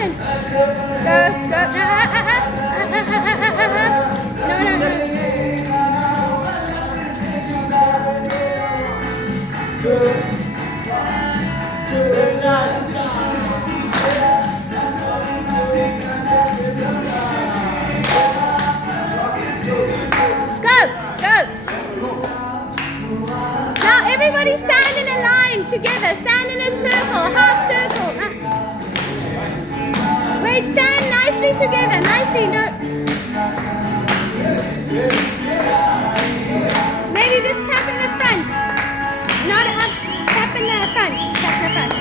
motion. Go, go. No, no, no. Go, go. Now everybody stand in a line together. Stand in a circle, half circle. Wait, stand nicely together. Nicely. No. Maybe just clap in the front. Not up. Clap in the front. Clap in the front.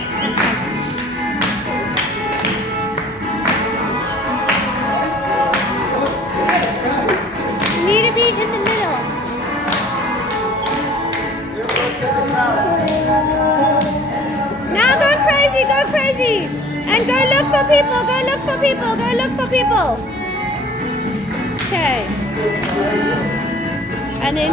You need to be in the middle. Now go crazy, go crazy. And go look for people, go look for people, go look for people. Okay. And then...